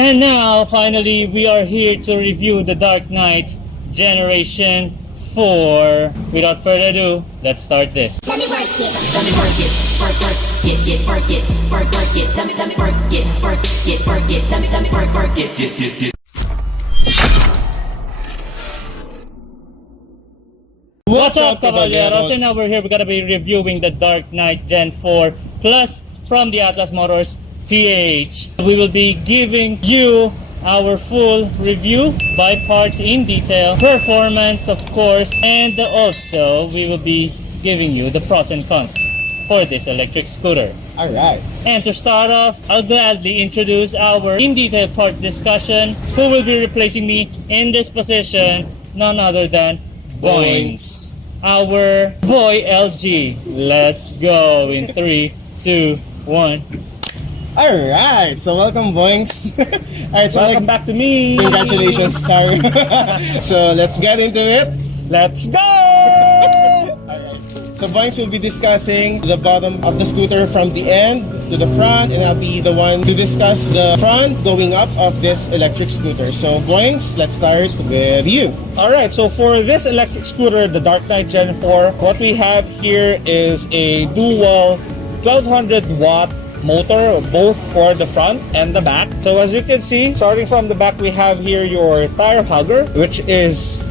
And now, finally, we are here to review the DarKnight Generation 4. Without further ado, let's start this. Let me work it, let me work it, work it, work it, work it, let me work it, work it, let me work it. What's up, Kabalyero? So now we're here, we're gonna be reviewing the DarKnight Gen4 Plus from the Atlas Motors PH. We will be giving you our full review by parts in detail, performance of course, and also we will be giving you the pros and cons for this electric scooter. Alright. And to start off, I'll gladly introduce our in-detail parts discussion. Who will be replacing me in this position? None other than Boinks, our boy LG. Let's go in 3, 2, 1. Alright, so welcome Boinks. Alright, so Welcome back to me. congratulations, Char. So let's get into it. Let's go! Alright. So Boinks will be discussing the bottom of the scooter from the end to the front, and I'll be the one to discuss the front going up of this electric scooter. So Boinks, let's start with you. Alright, so for this electric scooter, the DarKnight Gen4, what we have here is a dual 1200 watt motor, both for the front and the back. So as you can see, starting from the back, we have here your tire hugger, which is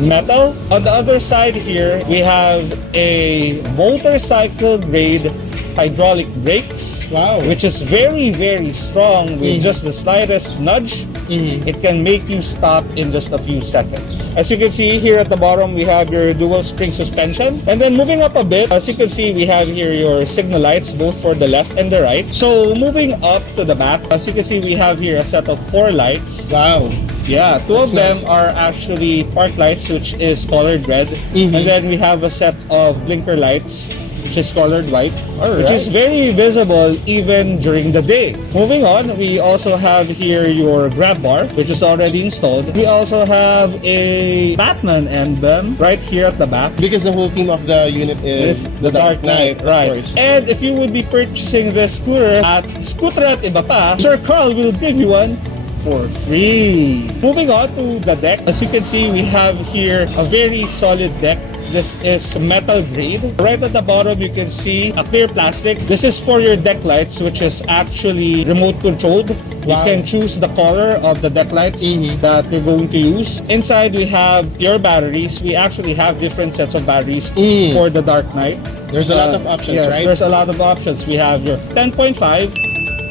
metal. On the other side here, we have a motorcycle grade hydraulic brakes. Wow. Which is very, very strong. With just the slightest nudge, it can make you stop in just a few seconds. As you can see here at the bottom, we have your dual spring suspension. And then moving up a bit, as you can see, we have here your signal lights, both for the left and the right. So moving up to the back, as you can see, we have here a set of 4 lights. Wow. Yeah, two That's of them nice. are actually park lights, which is colored red. And then we have a set of blinker lights, which is colored white, which is very visible even during the day. Moving on, we also have here your grab bar, which is already installed. We also have a Batman emblem right here at the back. Because the whole theme of the unit is The Dark Knight, of right? course. And if you would be purchasing this scooter at Scooter at Iba Pa, Sir Carl will give you one for free. Moving on to the deck, as you can see, we have here a very solid deck. This is metal grade. Right at the bottom, you can see a clear plastic. This is for your deck lights, which is actually remote controlled. You Wow. can choose the color of the deck lights that you're going to use. Inside, we have your batteries. We actually have different sets of batteries for the DarKnight. There's a lot of options, yes, right? There's a lot of options. We have your 10.5,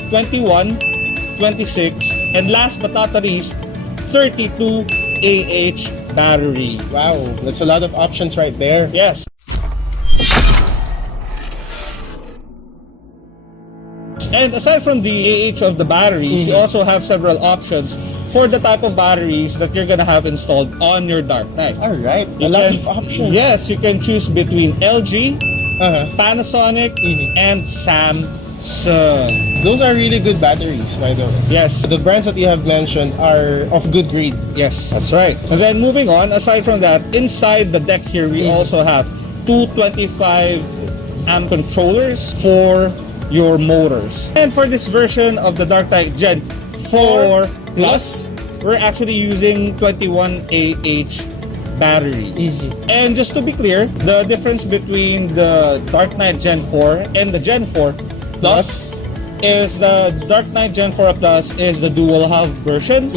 21, 26, and last but not the least, 32 AH battery. Wow, that's a lot of options right there. Yes. And aside from the AH of the batteries, you also have several options for the type of batteries that you're gonna have installed on your DarKnight. Alright, a You lot can- of options. Yes, you can choose between LG, Uh-huh. Panasonic, and Samsung. Those are really good batteries, by the way. Yes. The brands that you have mentioned are of good grade. Yes, that's right. And then moving on, aside from that, inside the deck here, we also have two 25 amp controllers for your motors. And for this version of the DarKnight Gen 4 Plus, we're actually using 21 AH battery. Easy. And just to be clear, the difference between the DarKnight Gen 4 and the Gen 4 Plus is the DarKnight Gen 4 Plus is the dual hub version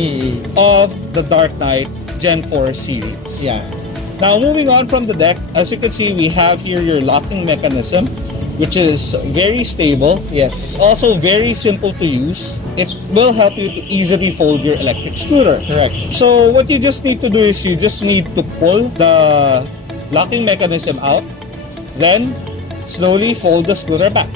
of the DarKnight Gen 4 series. Yeah. Now moving on from the deck, as you can see, we have here your locking mechanism, which is very stable. Yes. Also very simple to use. It will help you to easily fold your electric scooter. Correct. So what you just need to do is you just need to pull the locking mechanism out, then slowly fold the scooter back.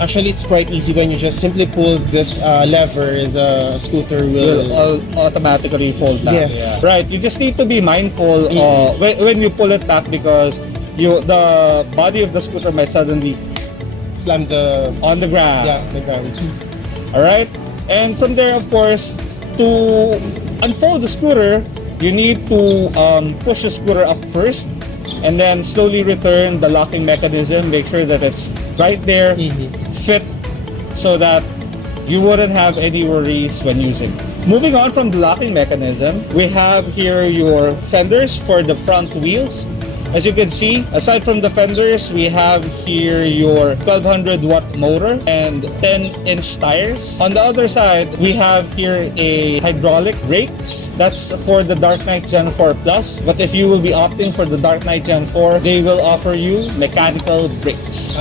Actually, it's quite easy when you just simply pull this lever, the scooter will... Will automatically fold back. Yes. Right. You just need to be mindful when you pull it back, because the body of the scooter might suddenly Slam the... on the ground. Yeah, the ground. All right. And from there, of course, to unfold the scooter, you need to push the scooter up first, and then slowly return the locking mechanism. Make sure that it's right there, fit, so that you wouldn't have any worries when using it. Moving on from the locking mechanism, we have here your fenders for the front wheels. As you can see, aside from the fenders, we have here your 1200 watt motor and 10-inch tires. On the other side, we have here a hydraulic brakes. That's for the DarKnight Gen4 Plus. But if you will be opting for the DarKnight Gen4, they will offer you mechanical brakes.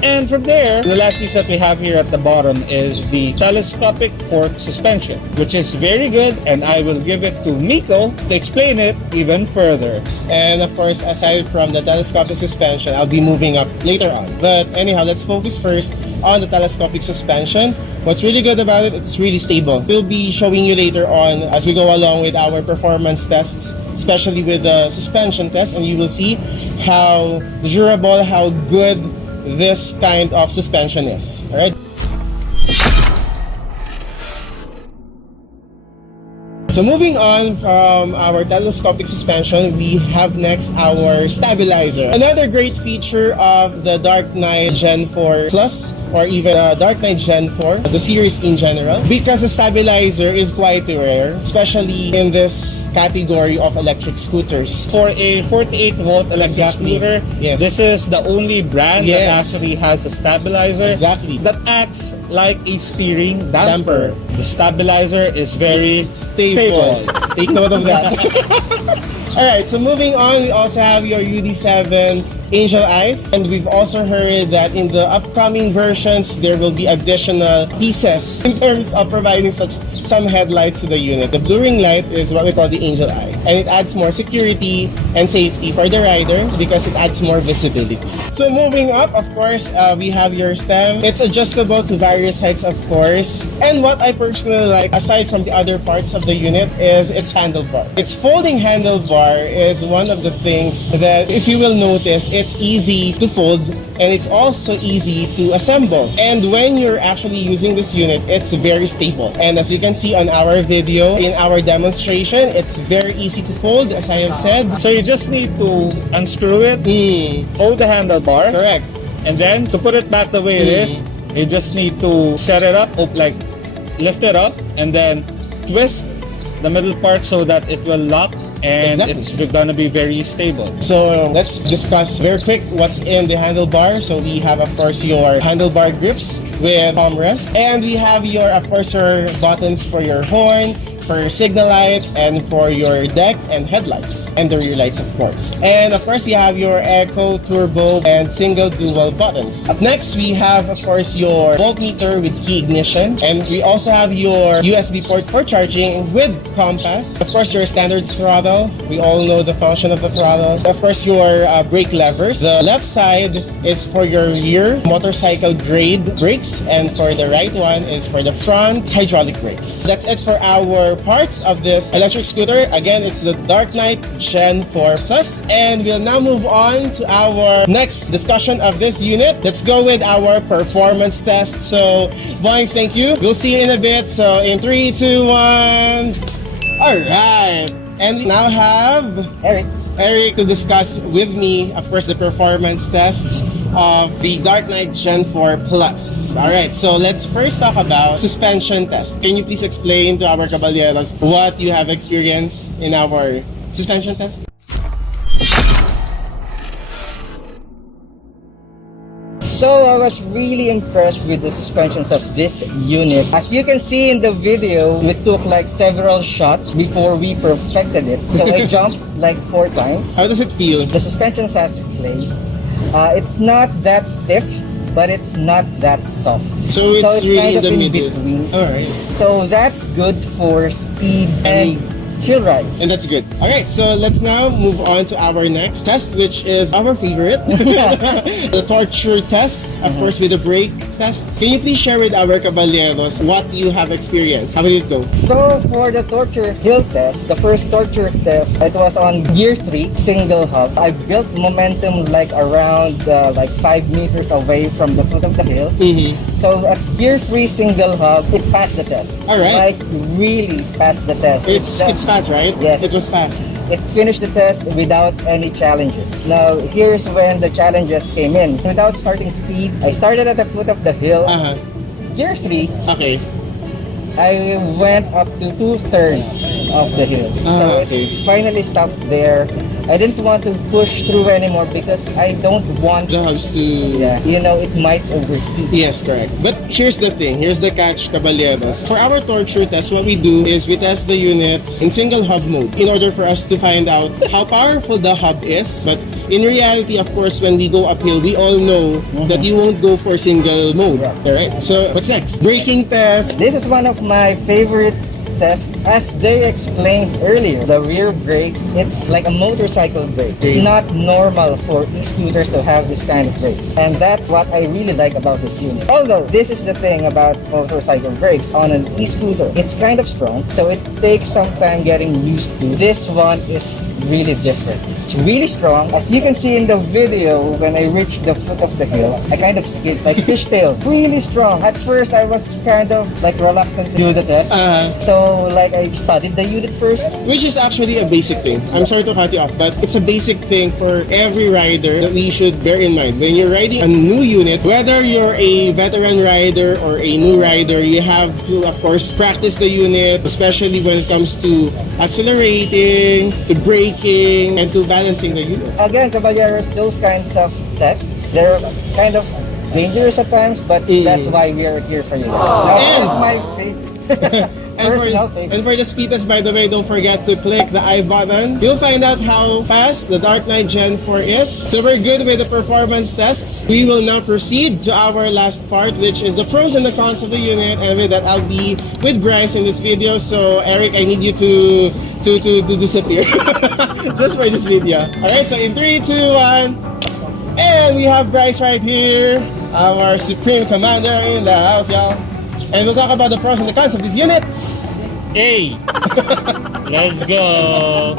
And from there, the last piece that we have here at the bottom is the telescopic fork suspension, which is very good, and I will give it to Miko to explain it even further. And of course, aside from the telescopic suspension, I'll be moving up later on. But anyhow, let's focus first on the telescopic suspension. What's really good about it, it's really stable. We'll be showing you later on as we go along with our performance tests, especially with the suspension test, and you will see how durable, how good this kind of suspension is. All right. So moving on from our telescopic suspension, we have next our stabilizer. Another great feature of the DarKnight Gen4 Plus, or even DarKnight Gen4, the series in general, because the stabilizer is quite rare, especially in this category of electric scooters. For a 48 volt electric scooter, Yes. this is the only brand that Yes. actually has a stabilizer Exactly. that acts like a steering damper. The stabilizer is very stable. Take note of that. Alright, so moving on, we also have your UD7 Angel Eyes, and we've also heard that in the upcoming versions there will be additional pieces in terms of providing some headlights to the unit. The blue ring light is what we call the Angel Eye, and it adds more security and safety for the rider because it adds more visibility. So moving up, of course, we have your stem. It's adjustable to various heights, of course, and what I personally like, aside from the other parts of the unit, is its handlebar. Its folding handlebar is one of the things that, if you will notice, it's easy to fold and it's also easy to assemble. And when you're actually using this unit, it's very stable. And as you can see on our video, in our demonstration, it's very easy to fold, as I have said. So you just need to unscrew it, fold the handlebar, Correct. and then to put it back the way it is, you just need to set it up, like lift it up, and then twist the middle part so that it will lock, and it's gonna be very stable. So let's discuss very quick what's in the handlebar. So we have, of course, your handlebar grips with palm rest, and we have your, of course, your buttons for your horn, for your signal lights, and for your deck and headlights, and the rear lights, of course. And of course, you have your echo, turbo, and single dual buttons. Up next, we have, of course, your voltmeter with key ignition, and we also have your USB port for charging with compass. Of course, your standard throttle. We all know the function of the throttle. Of course, your brake levers. The left side is for your rear motorcycle grade brakes, and for the right one is for the front hydraulic brakes. That's it for our parts of this electric scooter. Again, it's the DarKnight Gen4 Plus, and we'll now move on to our next discussion of this unit. Let's go with our performance test. So, boys, thank you. We'll see you in a bit. So, in 3, 2, 1. All right. And we now have Eric to discuss with me, of course, the performance tests of the DarKnight Gen4 Plus. Alright, so let's first talk about suspension test. Can you please explain to our Kabalyeros what you have experienced in our suspension test? So I was really impressed with the suspensions of this unit. As you can see in the video, we took like several shots before we perfected it. So I jumped like 4 times. How does it feel? The suspension has play. It's not that stiff, but it's not that soft. So it's really kind of the in middle. between. Alright. So that's good for speed and chill ride. And that's good. Alright, so let's now move on to our next test, which is our favorite. The torture test, of course, with the brake test. Can you please share with our Kabalyeros what you have experienced? How did it go? So for the torture hill test, the first torture test, it was on gear 3, single hub. I built momentum like around like 5 meters away from the foot of the hill. So at gear 3 single hub, it passed the test. Alright. Like really passed the test. It's fast, right? Yes. It was fast. It finished the test without any challenges. Now, here's when the challenges came in. Without starting speed, I started at the foot of the hill, gear 3, Okay. I went up to 2/3 of the hill. So okay. it finally stopped there. I didn't want to push through anymore because I don't want, The hubs to... yeah, you know, it might overheat. Yes, correct. But here's the thing. Here's the catch, Kabalyeros. For our torture test, what we do is we test the units in single hub mode in order for us to find out how powerful the hub is. But in reality, of course, when we go uphill, we all know that you won't go for single mode. Yeah. Alright? So, what's next? Braking test. This is one of my favorite tests. As they explained earlier, the rear brakes, it's like a motorcycle brake. It's not normal for e-scooters to have this kind of brakes. And that's what I really like about this unit. Although, this is the thing about motorcycle brakes. On an e-scooter, it's kind of strong, so it takes some time getting used to. This one is really different. It's really strong. As you can see in the video, when I reached the foot of the hill, I kind of skipped like fishtail. Really strong. At first, I was kind of like reluctant to do the test. So like I studied the unit first. Which is actually a basic thing. I'm sorry to cut you off, but it's a basic thing for every rider that we should bear in mind. When you're riding a new unit, whether you're a veteran rider or a new rider, you have to, of course, practice the unit, especially when it comes to accelerating, to braking, and to balancing the unit. Again, Kabalyeros, those kinds of tests, they're kind of dangerous at times, but that's why we are here for you. That is my favorite. And for the speed test, by the way, don't forget to click the I button. You'll find out how fast the DarKnight Gen4 is. So we're good with the performance tests. We will now proceed to our last part, which is the pros and the cons of the unit. And with that, I'll be with Bryce in this video. So Eric, I need you to disappear just for this video. Alright, so in 3, 2, 1. And we have Bryce right here, our Supreme Commander in the house, y'all. And we'll talk about the pros and the cons of these units. Hey, let's go.